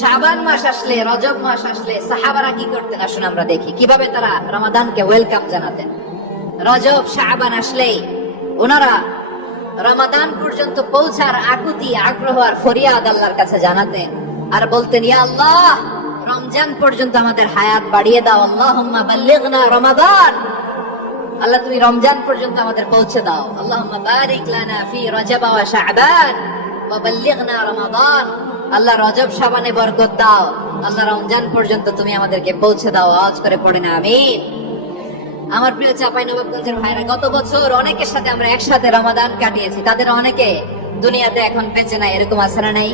শাবান মাস আসলে, রজব মাস আসলে সাহাবারা কি করতেন আসুন আমরা দেখি কিভাবে তারা রমাদানকে ওয়েলকাম জানাতেন। রজব শাবান আসলেই ওনারা রমাদান পর্যন্ত পৌঁছার আকুতি, আগ্রহ আর ফরিয়াদ আল্লাহর কাছে জানাতেন আর বলতেন, ইয়া আল্লাহ, রমজান পর্যন্ত আমাদের হায়াত বাড়িয়ে দাও। আল্লাহুম্মা বাল্লিগনা রমাদান, আল্লাহ তুমি রমজান পর্যন্ত আমাদের পৌঁছে দাও। আল্লাহুম্মা বারিক লানা ফি রজব ওয়া শাবান ওয়া বাল্লিগনা রমাদান, আল্লাহ রজব শাবানে বরকত দাও, আল্লাহ রমজান পর্যন্ত তুমি আমাদেরকে পৌঁছে দাও। আওয়াজ করে পড়েন আমিন। আমার প্রিয় চাঁপাইনবাবগঞ্জের ভাইরা, গত বছর অনেকের সাথে আমরা একসাথে রমাদান কাটিয়েছি, তাদের অনেকে দুনিয়াতে এখন বেঁচে নাই, এরকম আছে না নাই?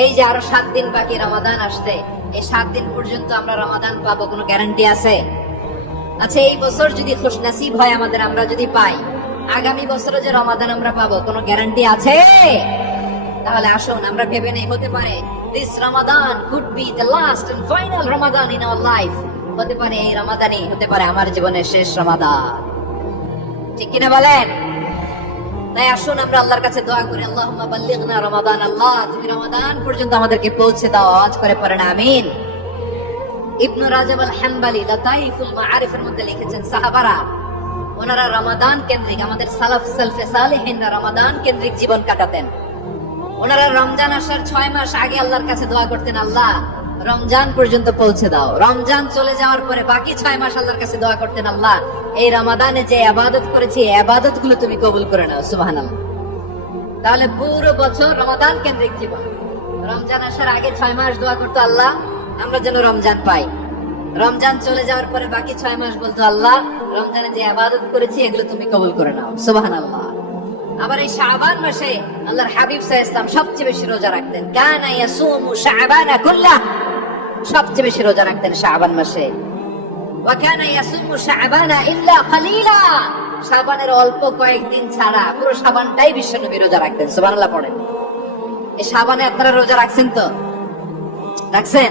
এই যে আরো 7 দিন বাকি রমাদান আসতে, এই 7 দিন পর্যন্ত আমরা রমাদান পাবো, কোনো গ্যারান্টি আছে? আচ্ছা, এই বছর যদি খুশনসিব হয় আমাদের, আমরা যদি পাই, আগামী বছরে যে রমাদান আমরা পাবো কোনো গ্যারান্টি আছে? তাহলে আসুন আমরা ভেবে নেই, হতে পারে this Ramadan could be the last and final Ramadan in our life. হতে পারে এই রমাদানই হতে পারে আমার জীবনের শেষ রমাদান, ঠিক কিনা বলেন? তাই আসুন আমরা আল্লাহর কাছে দোয়া করি, আল্লাহুম্মা বাল্লিগনা রমাদান, আল্লাহ তুমি রমাদান পর্যন্ত আমাদেরকে পৌঁছে দাও। আওয়াজ করে পড়েন আমিন। ইবনু রাজব আল হাম্বলি লাতাইফুল মাআরিফের মধ্যে লিখেছেন, সাহাবারা ওনারা রমাদান কেন্দ্রিক, আমাদের সালাফ সালফে সালেহিনরা রমাদান কেন্দ্রিক জীবন কাটাতেন। ওনারা রমজান আসার 6 মাস আগে আল্লাহর কাছে দোয়া করতেন, আল্লাহ রমজান পর্যন্ত পৌঁছে দাও। রমজান চলে যাওয়ার পরে বাকি 6 মাস আল্লাহর কাছে দোয়া করতেন, আল্লাহ এই রমাদানে যে ইবাদত করেছি এই ইবাদত গুলো তুমি কবুল করে নাও। সুবহানাল্লাহ। তাহলে পুরো বছর রমাদান কেন্দ্রিক জীবন। রমজান আসার আগে 6 মাস দোয়া করতো, আল্লাহ আমরা যেন রমজান পাই। রমজান চলে যাওয়ার পরে বাকি 6 মাস বলতো, আল্লাহ রমজানে যে ইবাদত করেছি এগুলো তুমি কবুল করে নাও। সুবহানাল্লাহ। আবার এই শাবান মাসে আল্লাহর হাবিব সাল্লাল্লাহু আলাইহি ওয়াসাল্লাম সবচেয়ে বেশি রোজা রাখতেন। কানা ইয়াসুমু শাবানা কুল্লাহ, সবচেয়ে বেশি রোজা রাখতেন শাবান মাসে। ওয়া কানা ইয়াসুমু শাবানা ইল্লা কালিলা, শাবানের অল্প কয়েকদিন ছাড়া পুরো শাবানটাই বিশ্বনবী রোজা রাখতেন। সুবহানাল্লাহ পড়েন। এই শাবানে আপনারা রোজা রাখছেন তো? রাখছেন?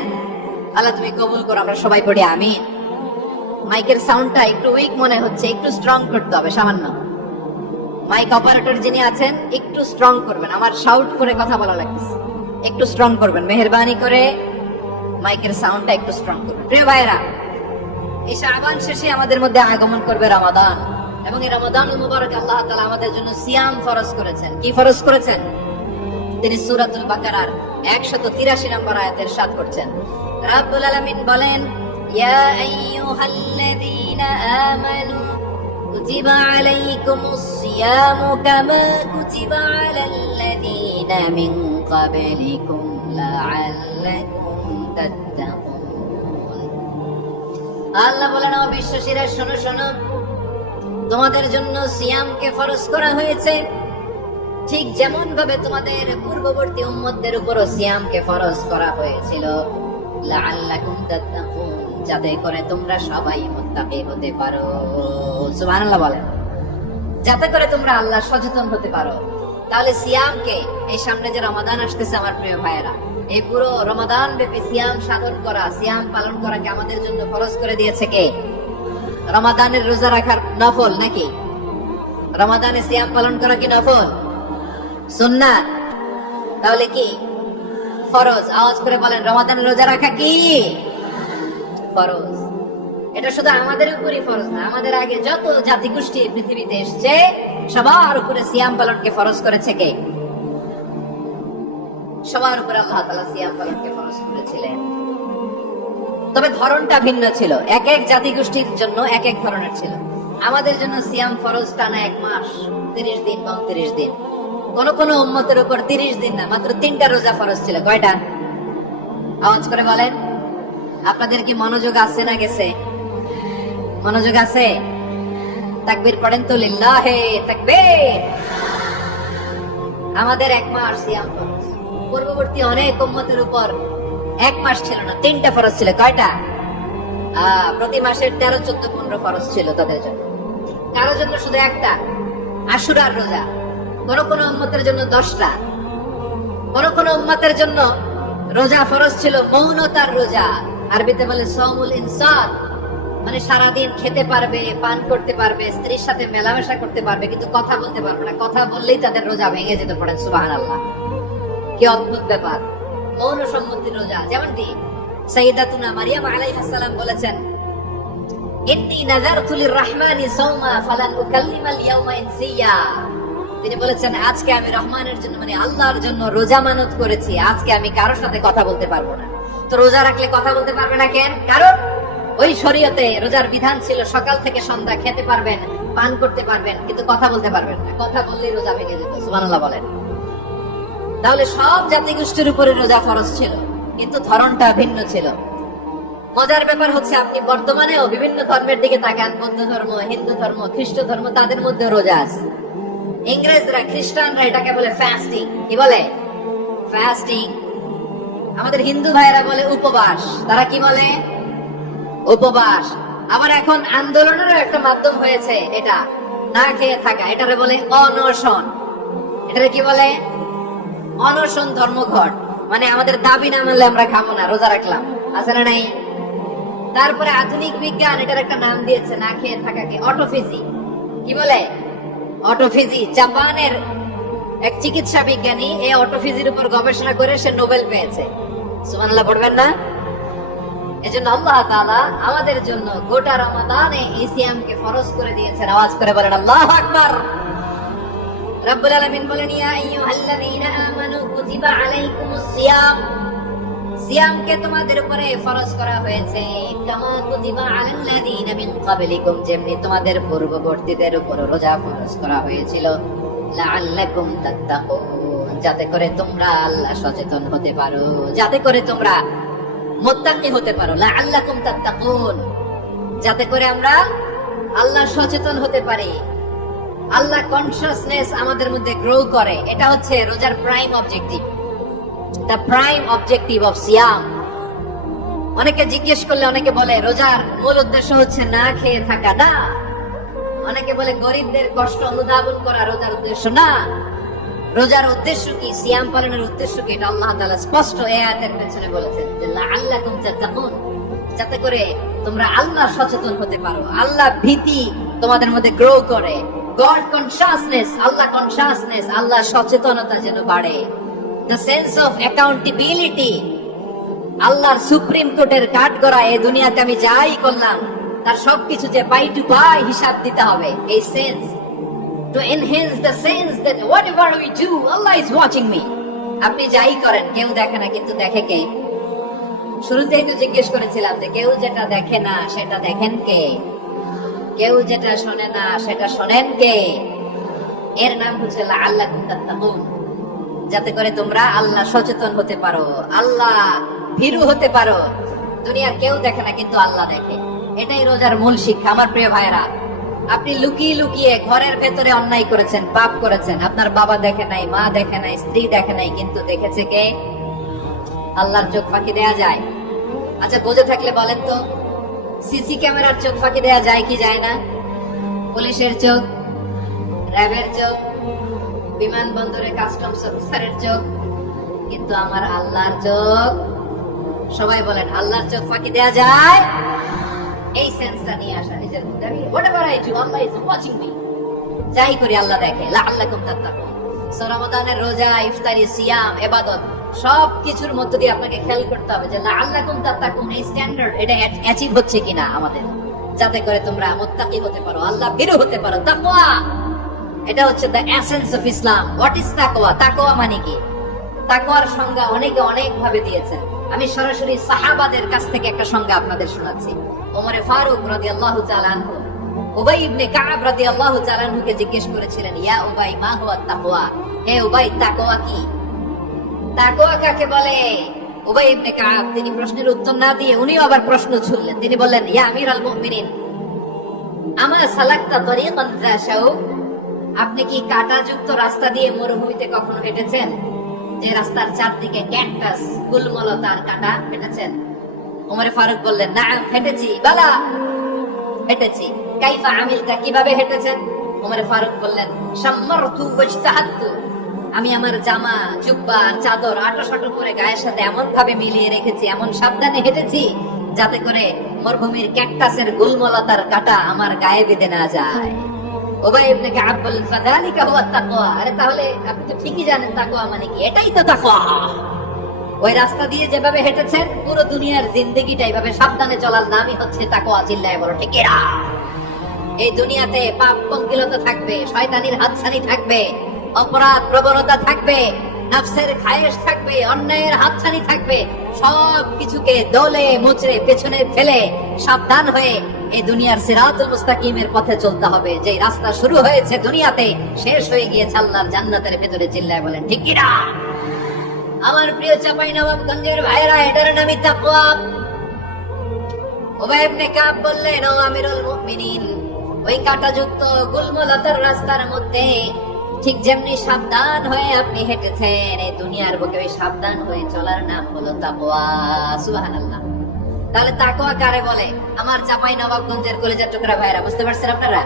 আল্লাহ তুমি কবুল করো, আমরা সবাই পড়ি আমিন। মাইকের সাউন্ডটা একটু উইক মনে হচ্ছে, একটু স্ট্রং করতে হবে সামান্য। মাইক অপারেটর যিনি আছেন একটু স্ট্রং করবেন, আমার শাউট করে কথা বলা লাগছে, একটু স্ট্রং করবেন মেহেরবানি করে, মাইকের সাউন্ডটা একটু স্ট্রং করবেন। প্রিয় ভাইরা, এই শাবান শেষে আমাদের মধ্যে আগমন করবে রমাদান, এবং এই রমাদানুল মুবারক আল্লাহ তাআলা আমাদের জন্য সিয়াম ফরজ করেছেন। কি ফরজ করেছেন? তিনি সূরাতুল বাকারার 183 নম্বর আয়াতের ইরশাদ করছেন। রাব্বুল আলামিন বলেন, ইয়া আইয়ুহাল্লাযীনা আমানু কুতিবা আলাইকুমুস সিয়ামু কামা কুতিবা আলাল্লাযীনা মিন ক্বাবলিকুম লাআল্লাকুম তাত্তাকুন। আল্লাহ বলেন, ও বিশ্বাসীরা শোনো শোনো, তোমাদের জন্য সিয়ামকে ফরজ করা হয়েছে, ঠিক যেমন ভাবে তোমাদের পূর্ববর্তী উম্মতদের উপরও সিয়ামকে ফরজ করা হয়েছিল, লাআল্লাকুম তাত্তাকুন, যাতে করে তোমরা সবাই মুত্তাকি হতে পারো। সুবহানাল্লাহ বলেন, যাতে করে তোমরা আল্লাহ সচেতন হতে পারো। তাহলে সিয়ামকে, এই সামনে যে রমাদান আসতেছে আমার প্রিয় ভাইয়েরা, এই পুরো রমাদান ব্যাপী সিয়াম সাধন করা, সিয়াম পালন করাকে আমাদের জন্য ফরজ করে দিয়েছে কে? রমাদানের রোজা রাখার নফল নাকি? রমাদানে সিয়াম পালন করা কি নফল? সুন্নাত। তাহলে কি ফরজ? আওয়াজ করে বলেন, রমাদানের রোজা রাখা কি ফরজ? এটা শুধু আমাদের উপরই ফরজ না, আমাদের আগে যত জাতিগোষ্ঠী পৃথিবীতে এসেছে সবার উপরে সিয়াম পালনকে ফরজ করেছে কে? সবার উপরে আল্লাহ তাআলা সিয়াম পালনকে ফরজ করেছিলেন। তবে ধরনটা ভিন্ন ছিল, এক এক জাতিগোষ্ঠীর জন্য এক এক ধরনের ছিল। আমাদের জন্য সিয়াম ফরজ টানা 1 মাস 30 দিন 29 দিন। কোন কোন উম্মতের উপর 30 দিন না, মাত্র 3টা রোজা ফরজ ছিল। কয়টা? আওয়াজ করে বলেন। আপনাদের কি মনোযোগ আছে না গেছে? মনোযোগ আছে? তাকবীর পড়েন তো, লিল্লাহে তাকবীর। আমাদের 1 মাস সিয়াম ফরজ। পূর্ববর্তী অনেক উম্মতের উপর 1 মাস ছিল না, 3টা ফরজ ছিল। কয়টা? প্রতি মাসের 13, 14, 15 ফরজ ছিল তাদের জন্য। কারোর জন্য শুধু একটা, আশুরার রোজা। কোন কোন উম্মতের জন্য 10টা। কোন কোন উম্মতের জন্য রোজা ফরজ ছিল মৌনতার রোজা, আরবিতে বলে সাওমুল ইনসাত, মানে সারাদিন খেতে পারবে, পান করতে পারবে, স্ত্রীর সাথে মেলামেশা করতে পারবে, কিন্তু কথা বলতে পারবে না। কথা বললেই তাদের রোজা ভেঙে যেতে পারে। সুবহানাল্লাহ। কি অদ্ভুত ব্যাপার, মৌন সম্মতির রোজা। যেমনটি সাইয়্যিদাতুনা মারিয়াম আলাইহিস সালাম বলেছেন, ইন্নী নাযারতু লির-রাহমানি সাওমা ফালান উকাল্লিমাল ইয়াওমা ইনসিয়া। তিনি বলেছেন, আজকে আমি রহমানের জন্য মানে আল্লাহর জন্য রোজা মানত করেছি, আজকে আমি কারোর সাথে কথা বলতে পারবো না। তো রোজা রাখলে কথা বলতে পারবে না কেন? কারণ ওই শরীয়তে রোজার বিধান ছিল সকাল থেকে সন্ধ্যা খেতে পারবেন, পান করতে পারবেন, কিন্তু কথা বলতে পারবেন না। কথা বললেই রোজা ভেঙে যেত। সুবহানাল্লাহ বলেন। তাহলে সব জাতিগোষ্ঠীর উপরে রোজা ফরজ ছিল, কিন্তু ধরনটা ভিন্ন ছিল। মজার ব্যাপার হচ্ছে, আপনি বর্তমানেও বিভিন্ন ধর্মের দিকে তাকান, বৌদ্ধ ধর্ম, হিন্দু ধর্ম, খ্রিস্ট ধর্ম, তাদের মধ্যে রোজা আছে। ইংরেজরা, খ্রিস্টানরা এটাকে বলে ফাস্টিং। কি বলে? ফাস্টিং। আমাদের হিন্দু ভাইয়েরা বলে উপবাস। তারা কি বলে? উপবাস। আবার এখন আন্দোলনেরও একটা মাধ্যম হয়েছে এটা, না খেয়ে থাকা। এটারে বলে অনশন। এটারে কি বলে? অনশন ধর্মঘট। মানে আমাদের দাবি না মানলে আমরা খাবো না, রোজা রাখলাম। আছে না নাই? তারপরে আধুনিক বিজ্ঞান এটার একটা নাম দিয়েছে না খেয়ে থাকাকে, অটোফেজি। কি বলে? অটোফেজি। জাপানের এক চিকিৎসা বিজ্ঞানী এই অটোফেজির উপর গবেষণা করে সে নোবেল পেয়েছে। সুবহানাল্লাহ পড়বেন না? এজন্য আল্লাহ তাআলা আমাদের জন্য গোটা রমাদানে এই সিয়ামকে ফরজ করে দিয়েছেন। আওয়াজ করে বলেন আল্লাহু আকবার। রব্বুল আলামিন বলেন, ইয়া আইয়ুহাল্লাযীনা আমানু কুতিবা আলাইকুমুস সিয়াম। সিয়ামকে তোমাদের উপরে ফরজ করা হয়েছে, কামা কুতিবা আলাল্লাযীনা মিন ক্বাবলিকুম, যেমনি তোমাদের পূর্ববর্তীদের উপর রোজা ফরজ করা হয়েছিল, লাআল্লাকুম তাত্তাকুন, যাতে করে তোমরা আল্লাহ সচেতন হতে পারো, যাতে করে তোমরা মুত্তাকি হতে পারো। লাআল্লাকুম তাত্তাকুন, যাতে করে আমরা আল্লাহ সচেতন হতে পারি, আল্লাহ কনসিয়াসনেস আমাদের মধ্যে গ্রো করে। এটা হচ্ছে রোজার prime objective, the prime objective of সিয়াম। অনেকে জিজ্ঞেস করলে অনেকে বলে রোজার মূল উদ্দেশ্য হচ্ছে না খেয়ে থাকা। না। অনেকে বলে গরিবদের কষ্ট অনুধাবন করা রোজার উদ্দেশ্য। না। রোজার উদ্দেশ্য কি? সিয়াম পালনের উদ্দেশ্য কি? এটা আল্লাহ তাআলা স্পষ্ট এই আয়াতের পেছনে বলেছেন যে লাআল্লাকুম তাত্তাকুন, যাতে করে তোমরা আল্লাহ সচেতন হতে পারো, আল্লাহ ভীতি তোমাদের মধ্যে গ্রো করে, গড কনসিয়াসনেস, আল্লাহ কনসিয়াসনেস, আল্লাহ সচেতনতা যেন বাড়ে, দ্য সেন্স অফ অ্যাকাউন্টেবিলিটি। আল্লাহর সুপ্রিম কোর্টের কাঠগড়া এই দুনিয়াতে আমি যাই করলাম তার সবকিছু যে পাই টু পাই হিসাব দিতে হবে, এই sense, to enhance the sense that whatever we do, Allah is watching me. আপনি যাই করেন কেউ দেখে না, কিন্তু দেখে কে? শুরুতেই তো জিজ্ঞেস করেছিলাম যে কেউ যেটা দেখে না সেটা দেখেন কে? কেউ যেটা শোনে না সেটা শোনেন কে? এর নাম হচ্ছে লাআল্লাকুম তাত্তাকুন, যাতে করে তোমরা আল্লাহ সচেতন হতে পারো, আল্লাহ ভীরু হতে পারো। দুনিয়ার কেউ দেখে না, কিন্তু আল্লাহ দেখে। এটাই রোজার মূল শিক্ষা। আমার প্রিয় ভাইরা, আপনি লুকিয়ে লুকিয়ে ঘরের ভেতরে অন্যায় করেছেন, পাপ করেছেন, আপনার বাবা দেখে নাই, মা দেখে নাই, স্ত্রী দেখে নাই, কিন্তু দেখেছে কে? আল্লাহর চোখ ফাঁকি দেয়া যায়? আচ্ছা, বুঝে থাকলে বলেন তো, সিসি ক্যামেরার চোখ ফাঁকি দেয়া যায় কি যায় না? পুলিশের চোখ, র্যাবের চোখ, বিমানবন্দরে কাস্টমস অফিসারের চোখ, কিন্তু আমার আল্লাহর চোখ? সবাই বলেন, আল্লাহর চোখ ফাঁকি দেয়া যায়? এই সেন্সটা নিয়ে আসা নিজের মধ্যে, আমি whatever I do, Allah is watching me, যাই করি আল্লাহ দেখে। লাআল্লাকুম তাত্তাকুন। সো রমাদানের রোজা, ইফতারি, সিয়াম, ইবাদত সব কিছুর মধ্য দিয়ে আপনাকে খেয়াল করতে হবে যে লাআল্লাকুম তাত্তাকুন এই স্ট্যান্ডার্ড এটা অ্যাচিভ হচ্ছে কিনা আমাদের, যাতে করে তোমরা মুত্তাকি হতে পারো, আল্লাহ ভীরু হতে পারো। তাকওয়া, এটা হচ্ছে the essence of Islam. What is তাকওয়া? তাকওয়া মানে কি? তাকওয়ার সংজ্ঞা অনেকে অনেক ভাবে দিয়েছেন। আমি সরাসরি সাহাবাদের কাছ থেকে একটা সংজ্ঞা আপনাদের শোনাচ্ছি। ওমরে ফারুক রাদিয়াল্লাহু তাআলা আনহু উবাই ইবনে কাব রাদিয়াল্লাহু তাআলা আনহুকে জিজ্ঞেস করেছিলেন, ইয়া উবাই মা হুয়া তাকওয়া? হে উবাই, তাকওয়া কি? তাকওয়া কাকে বলে? উবাই ইবনে কাব তিনি প্রশ্নের উত্তর না দিয়ে উনিও আবার প্রশ্ন ছুড়লেন। তিনি বললেন, ইয়া আমিরাল মুমিনিন, আমা সালাকতা তরিকান যা শাউক? আপনি কি কাঁটাযুক্ত রাস্তা দিয়ে মরুভূমিতে কখনো হেঁটেছেন? যে রাস্তার চারদিকে ক্যাকটাস, গুলমলতার কাঁটা, হেঁটেছেন? ওমরে ফারুক বললেন, না, হেঁটেছি। বালা, হেঁটেছি। কাইফা আমিলতা, কিভাবে হেঁটেছেন? ওমরে ফারুক বললেন, শাম্মারতু ওয়াজতাহাদতু, আমি আমার জামা, জুব্বা, চাদর আঁটো করে গায়ের সাথে এমন ভাবে মিলিয়ে রেখেছি, এমন সাবধানে হেঁটেছি যাতে করে মরুভূমির ক্যাকটাসের গুলমলতার কাঁটা আমার গায়ে বেঁধে না যায়। উবাই ইবনে কাব বললেন ফাযালিকা হুয়া তাকওয়া। আরে তাহলে আপনি তো ঠিকই জানেন তাকওয়া মানে কি, এটাই তো তাকওয়া। ওই রাস্তা দিয়ে যেভাবে হেঁটেছেন পুরো দুনিয়ার জিন্দেগিটা এইভাবে সাবধানে চলার নামই হচ্ছে তাকওয়া। চিল্লায় বলো ঠিক কিনা? এই দুনিয়াতে পাপ পঙ্কিলতা থাকবে, শয়তানির হাতছানি থাকবে, অপরাধ প্রবণতা থাকবে, নফসের খায়েশ থাকবে, অন্যায়ের হাতছানি থাকবে। সব কিছুকে দলে মুচড়ে পেছনে ফেলে সাবধান হয়ে এই দুনিয়ার সিরাতুল মুস্তাকিমের পথে চলতে হবে। যে রাস্তা শুরু হয়েছে দুনিয়াতে, শেষ হয়ে গিয়েছে আল্লাহর জান্নাতের ভেতরে। চিল্লায় বলেন ঠিক কিনা? আমার প্রিয় চাঁপাইনবাবগঞ্জের ভাইরা, এটার নামই তাকওয়া। উবাই ইবনে কাব বললেন, ও আমিরুল মুমিনিন, ওই কাঁটাযুক্ত গুলমলতার রাস্তার মধ্যে ঠিক যেমনি সাবধান হয়ে আপনি হেঁটেছেন, এই দুনিয়ার বুকে ওই সাবধান হয়ে চলার নাম হলো তাকওয়া। সুবহানাল্লাহ। তাহলে তাকওয়া কারে বলে? আমার চাঁপাইনবাবগঞ্জের কলেজার টুকরা ভাইরা, বুঝতে পারছেন আপনারা?